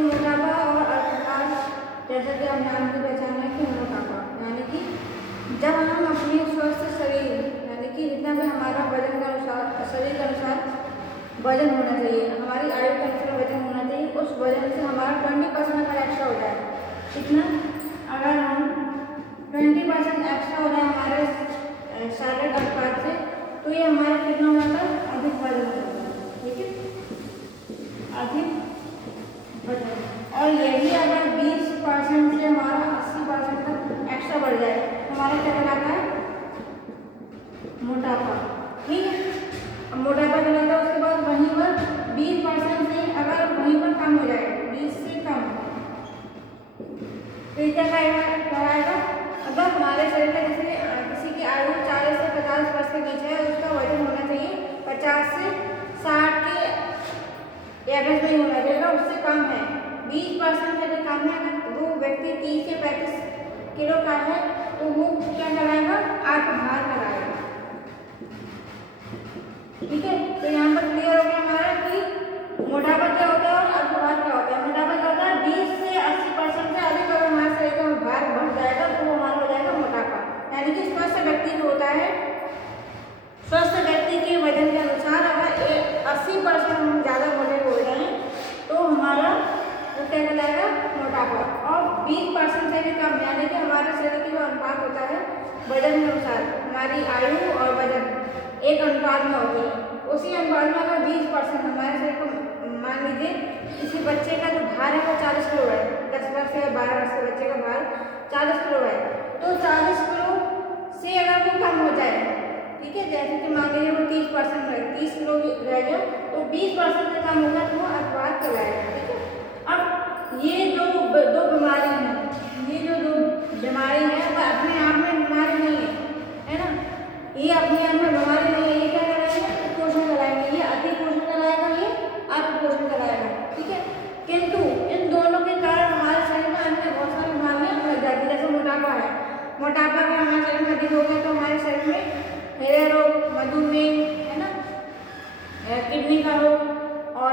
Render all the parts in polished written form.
तो मोटापा और अल्पभार, जैसा कि हम नाम की पहचान है कि मोटापा यानी कि जब हम अपने स्वस्थ शरीर यानी कि जितना भी हमारा वजन के अनुसार शरीर के अनुसार वजन होना चाहिए, हमारी आयु के अनुसार वजन होना चाहिए, उस वजन से हमारा 20% अगर एक्स्ट्रा हो जाए, कितना, अगर हम 20% एक्स्ट्रा हो जाए हमारे शारीरिक अनुपात से, तो ये हमारा कितना हो जाता है, अधिक वजन हो जाता है। ठीक है, अधिक वजन। और यही अगर 20% से हमारा 80% तक एक्स्ट्रा बढ़ जाए, हमारा क्या कहलाता है, मोटापा। ठीक है, अब मोटापा कहलाता है। उसके बाद वहीं पर 20% से अगर वहीं पर कम हो जाए, 20 से कम, तो क्या कहलाएगा, अगर हमारे शरीर में जैसे किसी की आयु 40 से 50 वर्ष के बीच है, उसका वजन होना चाहिए 50 से 60 के एवरेज में ही होना चाहिए, उससे कम है, 20% से भी कम है, अगर वो व्यक्ति 30 से 35 किलो का है, तो वो क्या कराएगा, अल्पभार कराएगा। ठीक है, तो यहाँ पर क्लियर हो गया हमारा कि मोटापा क्या होता है और अल्पभार क्या होता है। मोटापा क्या होता है, 20 से 80% से अधिक अगर हमारे शरीर का भार बढ़ जाएगा तो वो हमारा हो जाएगा मोटापा। यानी कि स्वस्थ व्यक्ति जो होता है, स्वस्थ व्यक्ति के वजन के अनुसार अगर 80% हम ज़्यादा मोटे हो जाए तो हमारा वो क्या कहलाएगा, मोटापा। और 20% से भी कम यानी कि हमारे शरीर की जो अनुपात होता है वजन के अनुसार, हमारी आयु और वजन एक अनुपात में होती है, उसी अनुपात में अगर 20% हमारे शरीर को, मान लीजिए किसी बच्चे का जो भार है वो 40 किलो है, 10 वर्ष या 12 वर्ष के बच्चे का भार 40 किलो है, तो 40 किलो से अगर वो कम हो जाए, ठीक है, जैसे कि मान लीजिए वो 30% है, 30 किलो रह गया, तो 20% से कम होगा तो वो अपवाद कहलाएगा। ठीक है, अब ये जो दो बीमारी है, ये जो दो बीमारी है वो अपने आप में बीमारी नहीं है ना, ये अपने आप में बीमारी नहीं है, ये क्या कराएंगे, कुपोषण कराएंगे, ये अति पोषण कराएगा, ये अकुपोषण कराएगा। ठीक है, किंतु इन दोनों के कारण हमारे शरीर में अन्य बहुत सारी बीमारियां लग जाती है। जैसे मोटापा है, मोटापा अगर हमारे शरीर में अधिक हो गया तो हमारे शरीर में हृदय रोग, मधुमेह, है ना, किडनी का रोग और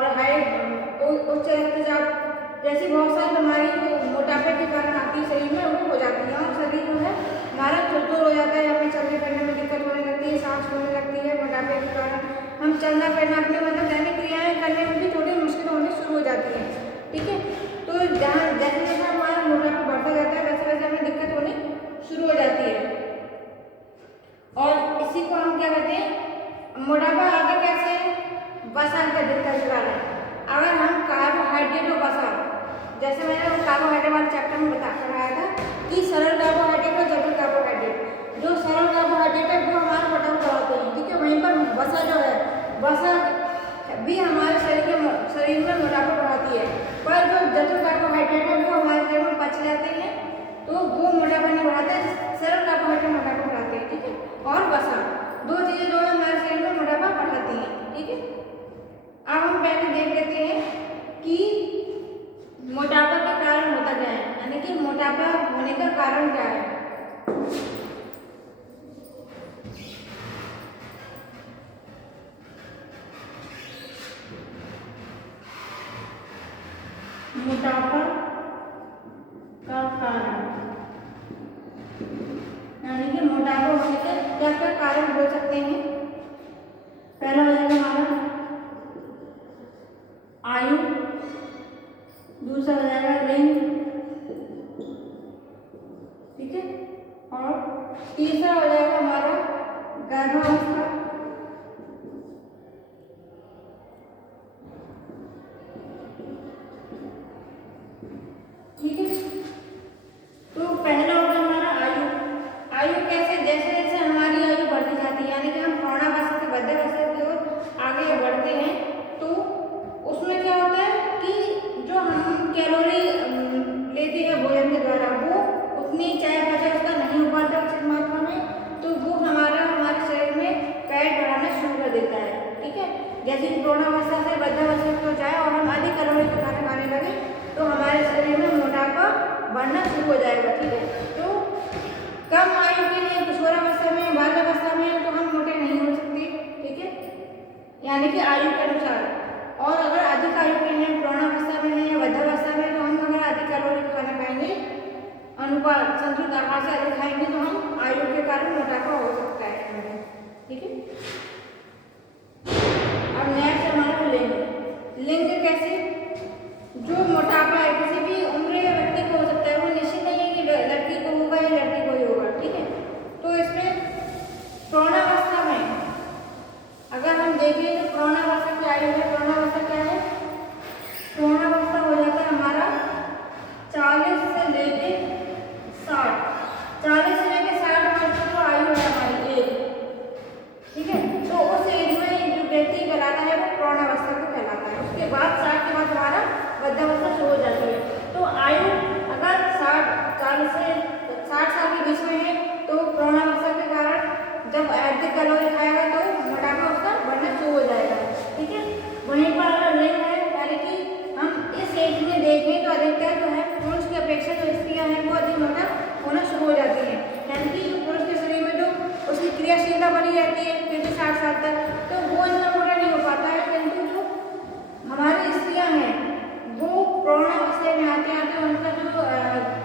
उच्च रक्तचाप जैसी बहुत सारी बीमारी जो मोटापे के कारण आती है शरीर में, वो हो जाती है, और शरीर जो है हमारा थुरथुर हो जाता है, हमें चलने फिरने में दिक्कत होने लगती है, सांस होने लगती है, मोटापे के कारण हम चलना फिरना, अपने मतलब दैनिक क्रियाएं करने में भी थोड़ी मुश्किल होनी शुरू हो जाती है। ठीक है, तो जहाँ जैसे जैसे हमारा मोटापा बढ़ता जाता है वैसे वैसे हमें दिक्कत होनी शुरू हो जाती है, और इसी को हम क्या कहते हैं, मोटापा आता कैसे है, वसा का दिक्कत के कारण। अगर हम कार्बोहाइड्रेट और वसा, जैसे मैंने कार्बोहाइड्रेट वाले चैप्टर में पढ़ाया था कि सरल कार्बोहाइड्रेट और जटिल कार्बोहाइड्रेट, जो सरल कार्बोहाइड्रेट है वो हमारा मोटापा बढ़ाते हैं। ठीक है, वहीं पर वसा जो है, वसा भी हमारे शरीर में मोटापा बढ़ाती है, पर जो जटिल कार्बोहाइड्रेट है वो हमारे शरीर में पच जाते हैं तो वो मोटापा नहीं बढ़ाते, सरल कार्बोहाइड्रेट मोटापा बढ़ाते हैं। ठीक है, और वसा, दो चीजें जो है हमारे शरीर में मोटापा बढ़ाती हैं। ठीक है, अब हम पहले देख लेते हैं कि मोटापा का कारण होता क्या है, यानी कि मोटापा होने का कारण क्या है। मोटापा का कारण यानी कि मोटापा होने के क्या क्या कारण हो सकते हैं। पहला हो जाएगा हमारा आयु, दूसरा हो जाएगा लिंग, ठीक है, और तीसरा हो जाएगा हमारा गर्भावस्था, ठीक है। तो पहला होगा हमारा आयु। आयु कैसे, जैसे जैसे हमारी आयु बढ़ती जाती है, यानी कि हम प्रौढ़ावस्था से वृद्धावस्था की ओर आगे बढ़ते हैं, तो उसमें क्या होता है कि जो हम कैलोरी लेते हैं भोजन के द्वारा, वो उतनी चयापचय उसका नहीं हो पाता उचित मात्रा में, तो वो हमारे शरीर में फैट बढ़ाना शुरू कर देता है। ठीक है, जैसे कि प्रौढ़ावस्था से वृद्धावस्था को जाए और हम अधिक कैलोरी का खाना खाने लगे तो हमारे शरीर में मोटापा बढ़ना शुरू हो जाएगा। ठीक है, तो कम आयु के लिए किशोरावस्था में, बाल्यावस्था में तो हम मोटे नहीं हो सकते। ठीक है, यानी कि आयु के अनुसार, और अगर अधिक आयु के लिए प्रौढ़ावस्था में है या वृद्धावस्था में संतुलित आहार से अधिक खाएंगे तो हम आयु के कारण मोटापा हो सकता है हमें, ठीक है। अब नेक्स्ट हमारा लिंग। लिंग कैसे? जो मोटापा है किसी भी उम्र के व्यक्ति को हो सकता है, वो निश्चित नहीं है कि लड़की को होगा या लड़की को ही होगा, ठीक है। तो इसमें प्रौढ़ावस्था में अगर हम देखें तो प्रौढ़ावस्था क्या आयु है? प्रौढ़ावस्था क्या है? प्रौढ़ावस्था हो जाता है हमारा 40 से लेके 60, 40 से लेके 60 वर्ष तक तो आयु है हमारी एज, ठीक है। तो उस एज में जो व्यक्ति कहलाता है वो प्रौढ़ावस्था को कहलाता है। उसके बाद 60 के बाद हमारा वृद्धावस्था शुरू हो जाती है। तो आयु अगर 40 से 60 साल के बीच में है तो प्रौढ़ावस्था के कारण जब अधिक कैलोरी खाएगा तो मोटापा उसका बढ़ना शुरू हो जाएगा, ठीक है। वहीं पर अगर लिंग है, यानी कि हम इस एज में देखें तो अधिकतर जो है पुरुष की अपेक्षा जो स्त्रियां हैं वो अधिक मोटा होना शुरू हो जाती हैं, यानी कि जो पुरुष के शरीर में जो उसकी क्रियाशीलता बनी रहती है फिर भी 60 साल तक, तो वो इतना मोटा नहीं हो पाता है। किंतु जो हमारी स्त्रियां हैं वो प्रौढ़ावस्था में आते आते उनका जो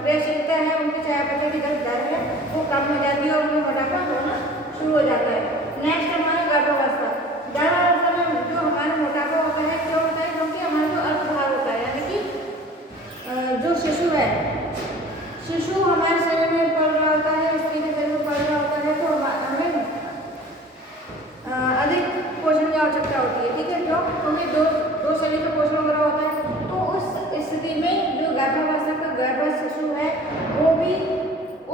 क्रियाशीलता है, उनकी चयापचय की दर है वो कम हो जाती है और उनमें मोटापा होना शुरू हो जाता है। नेक्स्ट हमारा गर्भावस्था। गर्भावस्था में जो हमारा मोटापा होता है क्यों होता है? क्योंकि हमारा जो अल्पभार होता है, यानी कि जो शिशु है, शिशु हमारे शरीर में पल रहा होता है, स्त्री के शरीर में पल रहा होता है, तो हमें अधिक पोषण की आवश्यकता होती है, ठीक है। क्यों? क्योंकि दो शरीर में पोषण वगैरह होता है। तो उस स्थिति में जो गर्भावस्था का गर्भ शिशु है वो भी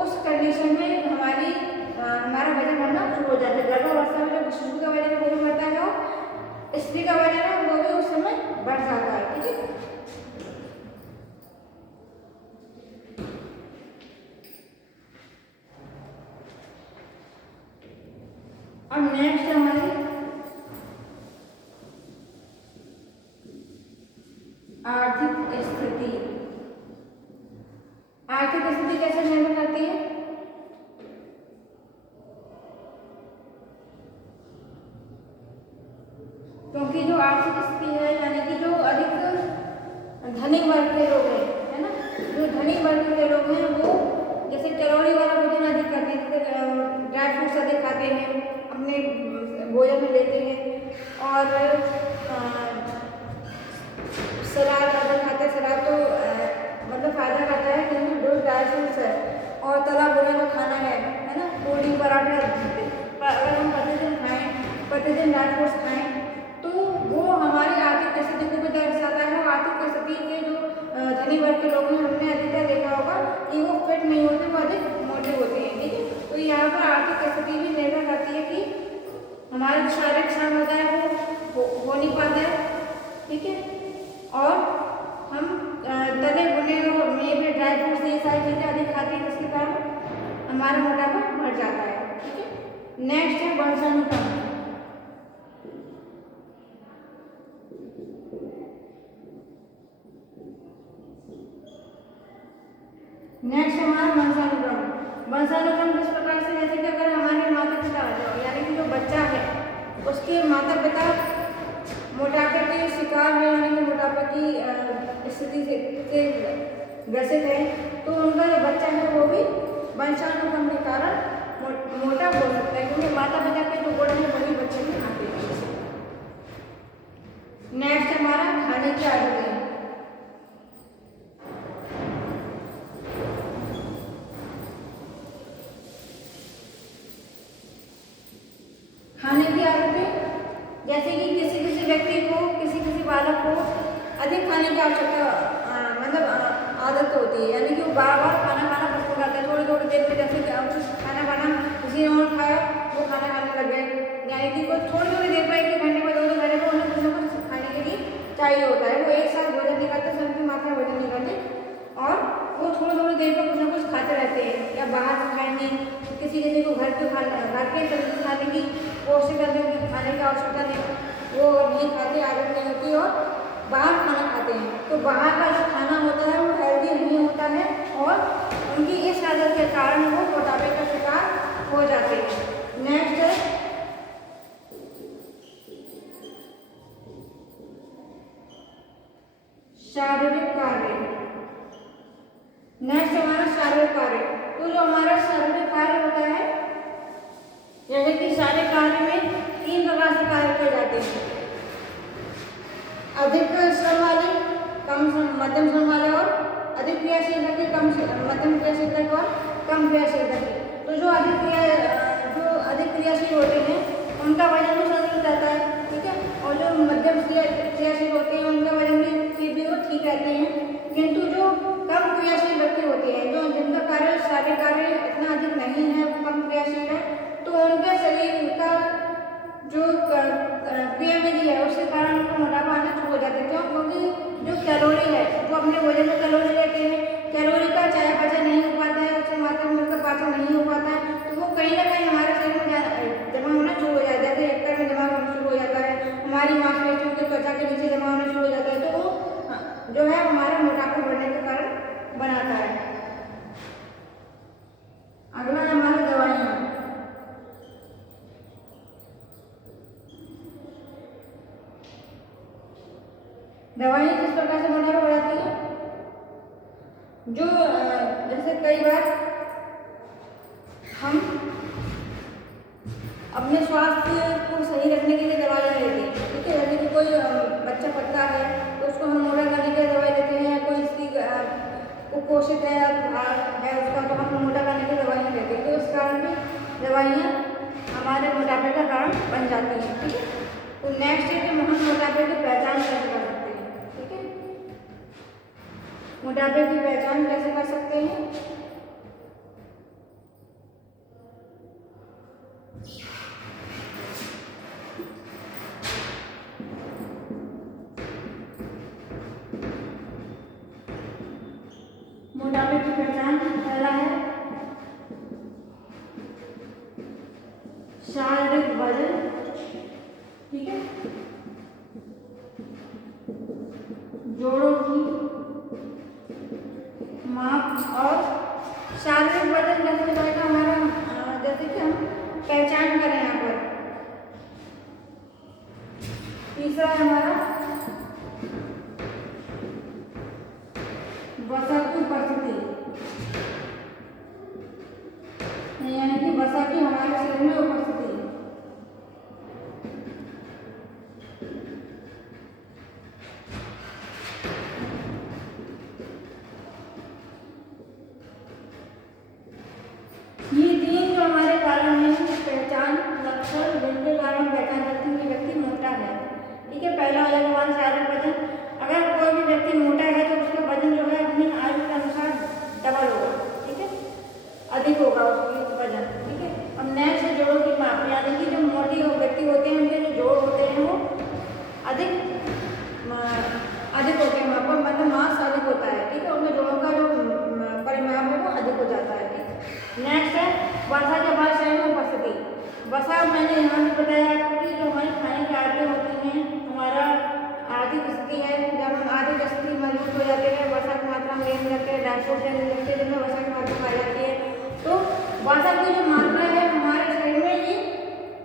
उस कंडीशन में हमारा वजन बढ़ना शुरू हो जाता है। गर्भावस्था में जो शिशु का वजन वो भी बढ़ता है और स्त्री का वजन है वो भी उस समय बढ़ जाता है, ठीक है। अब नेक्स्ट हमारी आर्थिक स्थिति। आर्थिक स्थिति कैसे निर्भर करती है? क्योंकि जो आर्थिक स्थिति है, यानी कि जो अधिक धनिक वर्ग के लोग हैं, है ना, जो धनिक वर्ग के लोग हैं वो जैसे कैलोरी वाला भोजन अधिक करते हैं, जैसे ड्राई फ्रूट्स अधिक खाते हैं, अपने भोजन में लेते हैं और सलाद अगर खाते हैं, सलाद तो मतलब फायदा करता है, क्योंकि जो ड्राई फ्रूट्स है और तला भुना जो खाना है ना, पूरी पराठा, अगर हम प्रतिदिन खाएं, प्रतिदिन ड्राई फ्रूट्स खाएं तो वो हमारी आर्थिक स्थिति को भी दर्शाता है। आर्थिक स्थिति के जो धनी वर्ग के लोग हैं हमने अधिकतर देखा होगा कि वो फिट नहीं होते, वो अधिक मोटे होते हैं, ठीक है। तो यहाँ पर आर्थिक स्थिति भी निर्भर करती है कि हमारा जो शारीरिक श्रम होता है वो हो नहीं पाता है, ठीक है। और हम तले भुने और मेवे, ड्राई फ्रूट्स, ये सारी चीज़ें अधिक खाते हैं, जिसके कारण हमारा मोटापा बढ़ जाता है, ठीक है। नेक्स्ट है वंशानुक्रम। नेक्स्ट हमारा वंशानुक्रम। वंशानुक्रम किस प्रकार से? जैसे कि अगर हमारे माता पिता, यानी कि जो बच्चा है उसके माता पिता मोटापे के शिकार है, यानी कि मोटापे की स्थिति से ग्रसित है, तो उनका जो बच्चा है वो भी वंशानुक्रम के कारण मोटा हो सकता है, क्योंकि माता पिता के जो गुण है वही बच्चे में आते हैं। नेक्स्ट हमारा खाने की आदतें। खाने की आदतें, जैसे कि किसी व्यक्ति को, किसी बालक को अधिक खाने की आवश्यकता मतलब आदत होती है, यानी कि वो बार बार खाना पसंद करता है। थोड़ी देर में जैसे कि खाना किसी ने और खाया वो खाना खाने लग गए, यानी कि कोई थोड़ी देर पर, 1 घंटे में, 2 घंटे में उन्हें कुछ ना कुछ खाने के लिए चाहिए होता है। वो एक साथ भोजन नहीं करते, सबकी मात्रा भोजन नहीं करते और वो थोड़ी देर पर कुछ ना कुछ खाते रहते हैं, या बाहर से खाएंगे, किसी को घर के सब्जी खाने की कोशिश करते हैं, खाने की आवश्यकता नहीं, वो नहीं खाते, आदत नहीं होती और बाहर खाना खाते हैं। तो बाहर का जो खाना होता है वो हेल्दी नहीं होता है और उनकी इस आदत के कारण वो मोटापे का शिकार हो जाते हैं। नेक्स्ट है शारीरिक कार्य। नेक्स्ट हमारा शारीरिक कार्य। तो जो हमारा शारीरिक कार्य होता है, जैसे कि शारीरिक कार्य में 3 प्रकार से कार्य किए जाते हैं, अधिक श्रम वाले, कम श्रम, मध्यम श्रम वाले और अधिक क्रियाशीलता के, मध्यम क्रियाशीलता के और कम क्रियाशीलता के। तो जो अधिक क्रियाशील होते हैं उनका वजन भी संतुलित रहता है, ठीक है, और जो मध्यम क्रियाशील होते हैं उनका वजन भी वो ठीक रहते हैं। किंतु जो कम क्रियाशील व्यक्ति होते हैं, जो जिनका कार्य शारीरिक कार्य इतना अधिक नहीं है, वो कम क्रियाशील है, तो उनके शरीर का जो क्रियाविधि है उसके कारण उनको मोटापा आना शुरू हो जाता है। क्यों? क्योंकि जो कैलोरी है वो अपने भोजन में कैलोरी लेते हैं, कैलोरी का चयापचय नहीं हो पाता है, उच्च मात्रा में उसका पाचन नहीं हो पाता है, तो वो कहीं ना कहीं हमारे शरीर में जमा होना शुरू हो जाता है। जैसे एक्टर में जमा होना शुरू हो जाता है, हमारी मांसपेशियों की त्वचा के नीचे जमा होना शुरू हो जाता है, तो वो जो है हमारा मोटापा बढ़ने का कारण बनाता है। अगला है हमारा दवाइयाँ। दवाइयाँ किस प्रकार से मोटापा बढ़ाती है? जो जैसे कई बार हम अपने स्वास्थ्य को सही रखने के लिए दवाइयाँ लेते हैं, ठीक है, जैसे कि कोई बच्चा पतला है तो उसको हम मोटा करने के लिए दवाई देते हैं, कोई इसकी कुपोषित है उसका, तो हम मोटा करने की दवाइयाँ लेते हैं, तो इस कारण भी दवाइयाँ हमारे मोटापे का कारण बन जाती हैं, ठीक है। तो नेक्स्ट है कि हम मोटापे की पहचान कैसे कर सकते हैं, ठीक है, मोटापे की पहचान कैसे कर सकते हैं? मोटापे की पहचान पहला है शारीरिक वजन, ठीक है, जोड़ों की माप और शारीरिक वजन कैसे जाएगा हमारा, जैसे कि हम पहचान करें यहाँ पर। तीसरा है हमारा वसा की उपस्थिति, यानी कि वसा की हमारे शरीर में उपस्थिति। ये 3 जो हमारे कारण हैं पहचान लक्षण, जिनके कारण पहचान करते हैं कि व्यक्ति मोटा है, ठीक है। पहला हो जाएगा हमारा शारीरिक वजन। अगर कोई भी व्यक्ति मोटा है तो उसका वजन जो है अपनी आयु के अनुसार डबल होगा, ठीक है, अधिक होगा उसकी वजन, ठीक है। अब नेक्स्ट है जोड़ों की माप, यानी कि जो मोटी व्यक्ति होते हैं उनके जो जोड़ होते हैं वो अधिक होते हैं, मतलब मास अधिक होता है, ठीक है, उनके जोड़ों का जो परिमाप है वो अधिक हो जाता है, ठीक है। नेक्स्ट है वसा के बाद शरीर में उपस्थिति। वसा मैंने यहाँ भी बताया आपको कि जो हमारी खाने की आदतें होती हैं, हमारा आर्थिक स्थिति है, जब हम आर्थिक स्थिति मजबूत हो जाते हैं, वसा की मात्रा में लेने लगते हैं, डायसोस लेने लगते हैं, जिनमें वसा की मात्रा पाई जाती है, तो वसा की जो मात्रा है हमारे शरीर में ये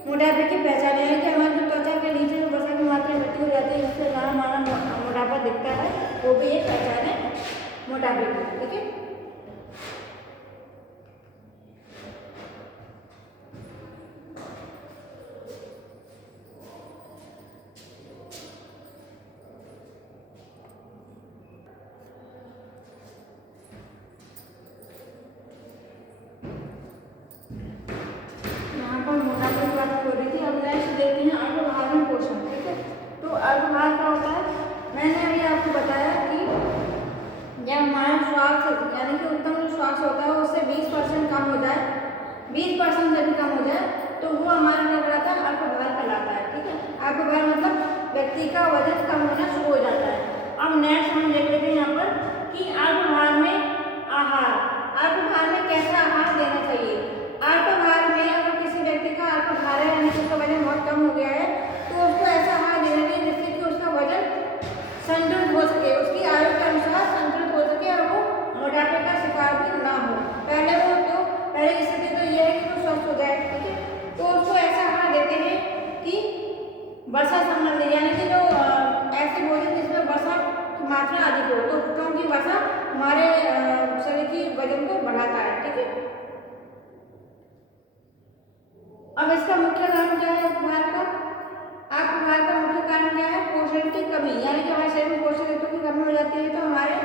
मोटापे की पहचान है कि हमारी जो त्वचा के नीचे जो वसा की मात्रा इकट्ठी हो जाती है, जिससे हमारा मोटापा दिखता है, वो भी एक पहचान है मोटापे की, ठीक है। वजन को बढ़ाता है। ठीक है, अब इसका मुख्य कारण क्या है अपभार का? अपभार का मुख्य कारण क्या है? पोषण की कमी, यानी कि हमारे शरीर में पोषक तत्वों की कमी हो जाती है तो हमारे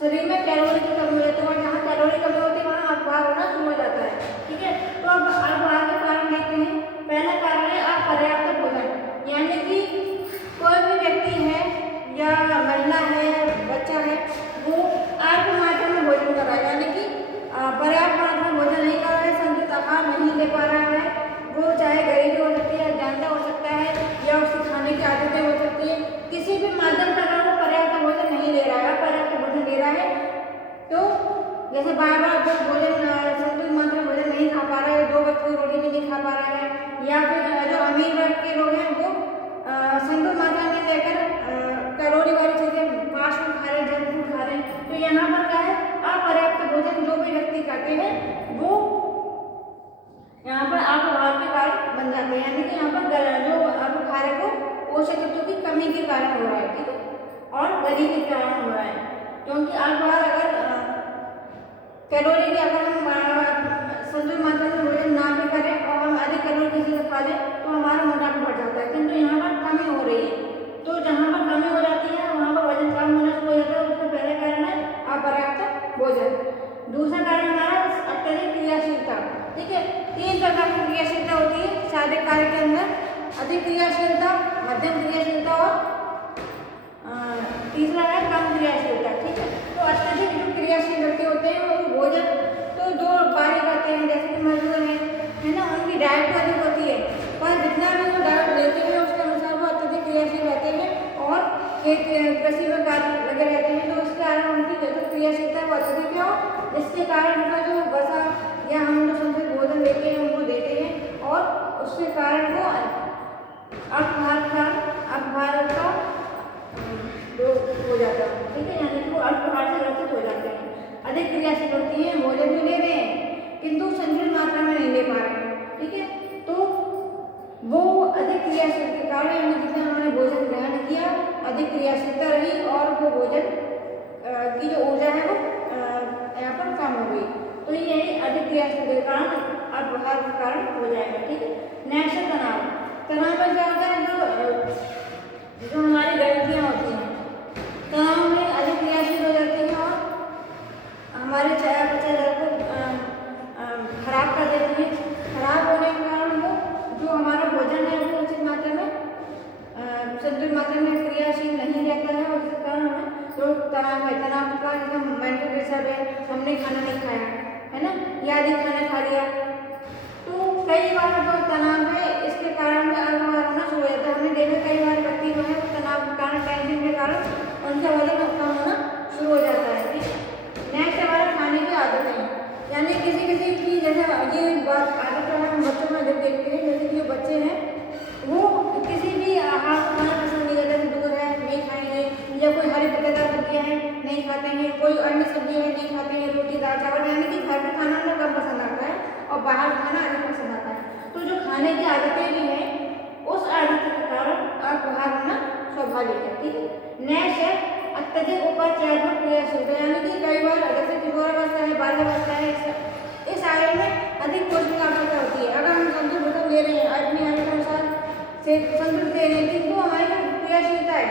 शरीर में कैलोरी की कमी हो जाती है, और जहाँ कैलोरी कमी होती है वहाँ अपभार होना शुरू हो जाता है। ठीक है, तो अब अपभार के कारण देखते हैं। पहला कारण है अपर्याप्त भोजन, यानी कि कोई भी व्यक्ति है या महिला है, बच्चा है, वो अल्प मात्रा में भोजन कर रहा है, यानी कि पर्याप्त मात्रा में भोजन नहीं कर रहा है, संतुलित आहार नहीं ले पा रहा है। वो चाहे गरीबी हो सकती है, अज्ञानता हो सकता है, या उसकी खाने की आदतें हो सकती है, किसी भी माध्यम से अगर वो पर्याप्त भोजन नहीं ले रहा है, पर्याप्त भोजन ले रहा है, तो जैसे बार बार जो भोजन संतुलित मात्रा में भोजन नहीं खा पा रहा है, 2 वक्त की रोटी भी नहीं खा पा रहा है, या फिर जो अमीर वर्ग के लोग हैं वो संतुलित मात्रा में लेकर कैलोरी वाली चीजें फास्ट फूड खा रहे हैं, जंक फूड खा रहे हैं, तो यहाँ पर क्या है अपर्याप्त भोजन जो भी व्यक्ति करते हैं वो यहाँ पर अपभार के कारण बन जाते हैं, यानी कि यहाँ पर जो अपभार को पोषक तत्वों की कमी के कारण हो रहा है। ठीक है, और गरीबी के कारण हो रहा है, क्योंकि अपभार अगर कैलोरी की अगर हम संतुलित मात्रा में भोजन ना भी करें और हम अधिक कैलोरी किसी से खा लें तो हमारा मोटापा बढ़ जाता है, किंतु यहाँ पर कमी हो रही है, तो जहाँ पर कमी हो जाती है वहाँ पर वजन कम होना शुरू हो जाता है। उसका पहला कारण है अपर्याप्त भोजन। दूसरा कारण हमारा अत्यधिक क्रियाशीलता। ठीक है, 3 प्रकार की क्रियाशीलता होती है शारीरिक कार्य के अंदर, अधिक क्रियाशीलता, मध्यम क्रियाशीलता और तीसरा है कम क्रियाशीलता। ठीक है, तो अत्यधिक जो क्रियाशील व्यक्ति होते हैं वो भोजन तो 2 बारी करते हैं, जैसे कि मजदूर है ना, उनकी डाइट तो अधिक होती है, पर जितना भी वो डाइट लेते हैं उसके अनुसार वो अत्यधिक क्रियाशील रहते हैं और खेत कृषि में कार्य लगे रहते हैं, तो उसके कारण उनकी जो क्रियाशीलता है वो अत्यधिक है, और इसके कारण उनका जो वसा या हम जो संतुलित भोजन देते हैं उनको देते हैं, और उसके कारण वो अपभार का रोग हो जाता है। ठीक है, यानी कि वो अपभार से ग्रसित हो जाते हैं। अधिक क्रियाशील होती है, भोजन भी ले रहे हैं किंतु संतुलित मात्रा में नहीं ले पा रहे हैं। ठीक है, तो वो अधिक क्रियाशील के कारण, यानी जितना उन्होंने भोजन ग्रहण किया अधिक क्रियाशीलता रही और वो भोजन की जो ऊर्जा है वो यहाँ पर कम हो गई, तो ये अधिक क्रियाशील के कारण अपभार के कारण हो जाएगा। ठीक है, नेक्स्ट तनाव। तनाव में क्या होता है, जो हमारी ग्रंथियाँ होती हैं तनाव में अधिक क्रियाशील हो जाती हैं और हमारे चयापचय को खराब कर देती है। खराब होने के कारण वो जो हमारा भोजन है वो उचित मात्रा में संतुलित मात्रा में क्रियाशील नहीं रहता है, और जिस कारण हमें जो तनाव है, तनाव का जैसे मेंटल प्रेशर है, हमने खाना नहीं खाया है ना, या अधिक खाना खा लिया, तो कई बार जो तनाव है इसके कारण भी अपभार होना शुरू हो जाता है। हमने देखा कई बार व्यक्ति जो है तनाव के कारण, टेंशन के कारण उनका वजन कम होना शुरू हो जाता है। ठीक है, नेक्स्ट हमारा खाने की आदतें, यानी किसी की जैसे ये बात आदत है हम बच्चों में देखते हैं, जैसे कि बच्चे हैं वो किसी भी आहार को खाना पसंद नहीं करते, दूध है नहीं खाएंगे, या कोई हरी पत्तेदार सब्जियाँ हैं नहीं खाते हैं, कोई अन्य सब्जी है नहीं खाते हैं, रोटी दाल चावल, यानी कि घर का खाना उन्हें कम पसंद आता है और बाहर खाना अधिक पसंद आता है। तो जो खाने की आदतें भी हैं उस आदत के कारण अपभार होना स्वाभाविक है। ठीक है, नेक्स्ट है अत्यधिक उपचारात्मक क्रियाशीलता, यानी कि कई बार जैसे किशोरावस्था है, बाल्यावस्था है, इस आयु में अधिक पोषण आवश्यकता होती है। अगर हम संतुलित भोजन ले रहे हैं, अपनी आयु के अनुसार से संतुलित ले रहे हैं, तो हमारी जो क्रियाशीलता है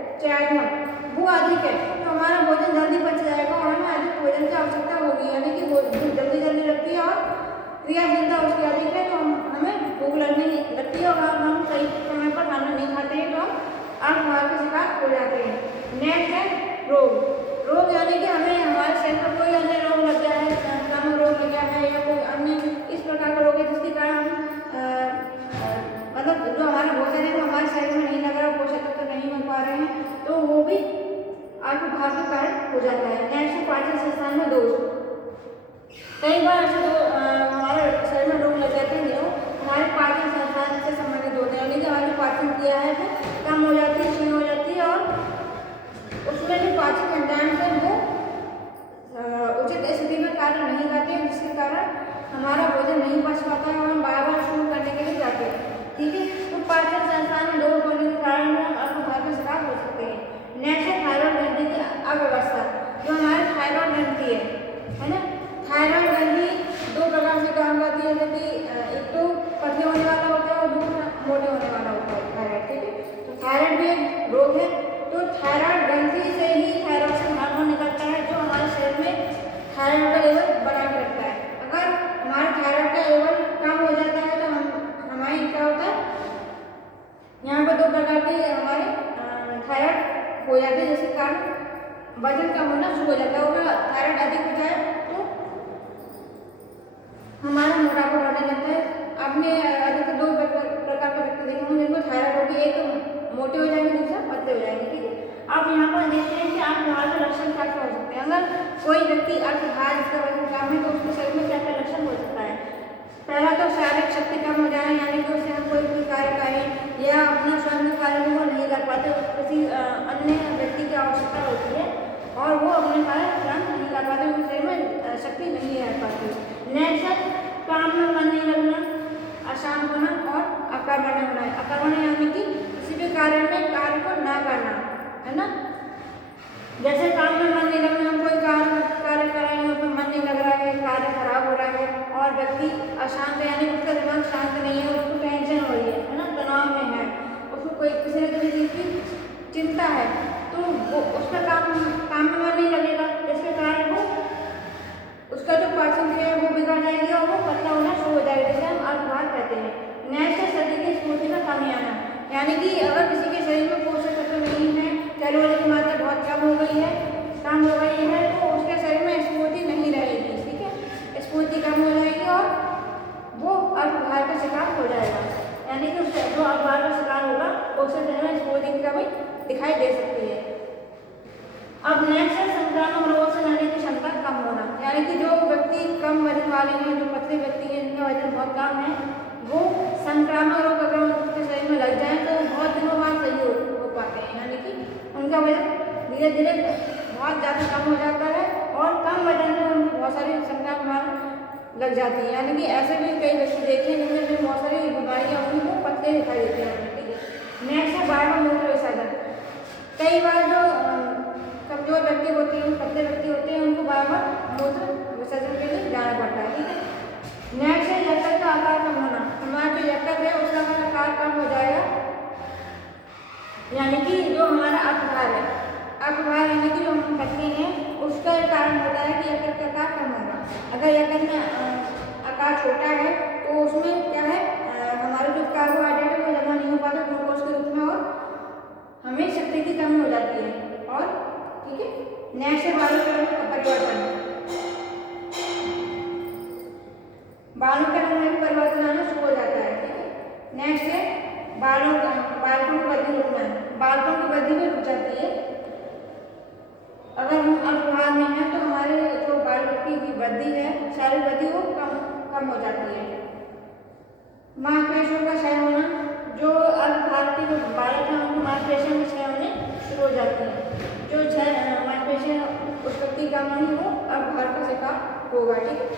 उपचारात्मक वो अधिक है, तो हमारा भोजन जल्दी पच जाएगा और हमें अधिक भोजन की आवश्यकता होगी, यानी कि भोजन जल्दी जल्दी लगती है और क्रियाशीलता उसकी अधिक है, तो हमें भूख लगने लगती है, और अगर हम सही समय पर खाना नहीं खाते हैं तो हम अपभार के शिकार हो जाते हैं। नेक्स्ट है रोग, यानी कि हमें हमारे शरीर में कोई अन्य रोग लग गया है, संक्रामक रोग लग गया है, या कोई अन्य इस प्रकार का रोग है जिसके कारण मतलब जो हमारा भोजन है वो हमारे शरीर में नहीं लग रहा, पोषक तत्व नहीं मिल पा रहे हैं, तो वो भी अपभार के कारण हो जाता है। नेक्स्ट पाचन संस्थान में दोष, कई बार ऐसे हमारे शरीर में रोग लग जाते हैं जो हमारे पाचन संस्थान से संबंधित होते हैं, यानी कि हमारी पाचन क्रिया है वो कम हो जाती है, क्षीण हो जाती है, और उसमें जो पाचन एंजाइम है वो उचित स्थिति में कार्य नहीं करते हैं, जिसके कारण हमारा भोजन नहीं पच पाता है और हम बार बार शुरू करने के लिए जाते हैं। ठीक है, तो पाचन संस्थान में दोष होने के कारण हम अपभार के शिकार हो सकते हैं। नेक्स्ट है थायराइड ग्रंथि की अव्यवस्था, जो हमारी थायराइड ग्रंथि है है ना। थायराइड ग्रंथि दो प्रकार से काम करती है, जैसे कि एक तो पतले होने वाला होता है और दूसरा मोटे होने वाला होता है थायराइड, ठीक है। तो थायराइड भी एक रोग है। तो थायराइड ग्रंथि से ही थायरॉक्सिन हार्मोन निकलता है जो हमारे शरीर में थायराइड का लेवल बढ़ा के रखता है। अगर हमारा थायराइड का लेवल कम हो जाता है तो हमारे क्या होता है, यहाँ पर दो प्रकार के हमारे थायराइड हो जाते हैं, जिसके कारण वजन कम होना शुरू हो जाता है। और थायराइड अधिक हो जाए तो हमारा मोटापा बढ़ने लगता है। आपने अधिकतर दो प्रकार के व्यक्ति देखे होंगे जिनको थायराइड होगी, एक तो मोटे हो जाएंगे, दूसरा पतले हो जाएंगे, ठीक है। आप यहाँ पर देखते हैं कि आपके हाथ के लक्षण क्या क्या हो सकते हैं। अगर कोई व्यक्ति आपके हाथ जिसका वजन कम है तो उसके शरीर में क्या क्या लक्षण हो सकता है। पहला तो शारीरिक शक्ति कम हो जाए, यानी कि उससे हम कोई भी कार्य करें या अपना स्वयं कार्य वो नहीं कर पाते, किसी अन्य व्यक्ति की आवश्यकता होती है और वो अपने कार्य स्वयं नहीं कर पाते, उनके शरीर में शक्ति नहीं रह पाती। नेक्स्ट है काम में मन नहीं लगना, अशांत होना और अकर्मण्य होना। अकर्मण्य यानी कि किसी भी कार्य में कार्य को ना करना, है ना। जैसे काम में मन नहीं लगना, हम कोई कार्य कर रहे हैं उसमें मन नहीं लग रहा है, कार्य खराब हो रहा है और व्यक्ति अशांत है, यानी उसका दिमाग शांत नहीं है, उसको टेंशन हो रही है ना, तनाव में है, उसको कोई किसी न किसी चीज़ की चिंता है, तो वो उसका काम में मन नहीं लगेगा, जिसके कारण वो उसका जो पाचन क्रिया है वो बिगड़ जाएगी और वो पतला होना शुरू हो जाएगा, जिसे हम अल्पभार कहते हैं। नेक्स्ट है शरीर की स्फूर्ति में कमी आना, यानी कि अगर किसी के शरीर में पोषक तत्व नहीं है, कैलोरी की मात्रा बहुत कम हो गई है तो उसके शरीर में स्फूर्ति नहीं रहेगी, ठीक है। स्फूर्ति कम हो जाएगी और वो अल्पभार का शिकार हो जाएगा, यानी कि जो अल्पभार का शिकार होगा उसके शरीर में स्फूर्ति की कमी दिखाई दे सकती है। अब नेक्स्ट है संक्रामक रोगों से लड़ने की क्षमता कम होना, यानी कि जो व्यक्ति कम वजन वाले हैं, जो पतले व्यक्ति हैं जिनका वजन बहुत कम है, वो संक्रामक रोग अगर उनके शरीर में लग जाए तो बहुत दिनों बाद सही हो पाते हैं, यानी कि उनका वजन धीरे धीरे बहुत ज़्यादा कम हो जाता है और कम वजन में उनको बहुत सारी संक्रामक बीमारी लग जाती है। यानी कि ऐसे भी कई व्यक्ति देखे हैं जिनमें बहुत सारी बीमारियाँ होंगी, वो पतले दिखाई देते हैं, ठीक है। नेक्स्ट है बार-बार मूत्र विसर्जन। कई बार जो कमजोर व्यक्ति होते हैं, पतले व्यक्ति होते हैं, उनको बार-बार मूत्र विसर्जन के लिए जाना पड़ता है, ठीक है। नेक्स्ट है यकृत का आकार कम होना। हमारा जो यकृत है उसका आकार कम हो जाएगा, यानी कि जो हमारा अल्पभार है, अल्पभार यानी कि जो हम पतले हैं उसका कारण होता है कि यकृत का आकार कम होगा। अगर यकृत में आकार छोटा है तो उसमें क्या है, हमारा जो कार्बोहाइड्रेट है वो जमा नहीं हो पाता ग्लूकोज के रूप में और हमें शक्ति की कमी हो जाती है। और ठीक है, नेक्स्ट है बालों के रंग का परिवर्तन। बालों के रंग में परिवर्तन आना शुरू हो जाता है, ठीक है। नेक्स्ट है बालों की वृद्धि रुकना, बालों की वृद्धि भी रुक जाती है। अगर हम अल्पभार में हैं तो हमारे जो बालों की वृद्धि है, शारीरिक वृद्धि वो कम हो जाती है। मांसपेशियों का क्षय होना, जो अल्पभार के जो बालक हैं उनकी मांसपेशियों में क्षय होने शुरू हो जाती है। जो मांसपेशियाँ उस व्यक्ति का नहीं वो अल्पभार का शिकार होगा, ठीक है।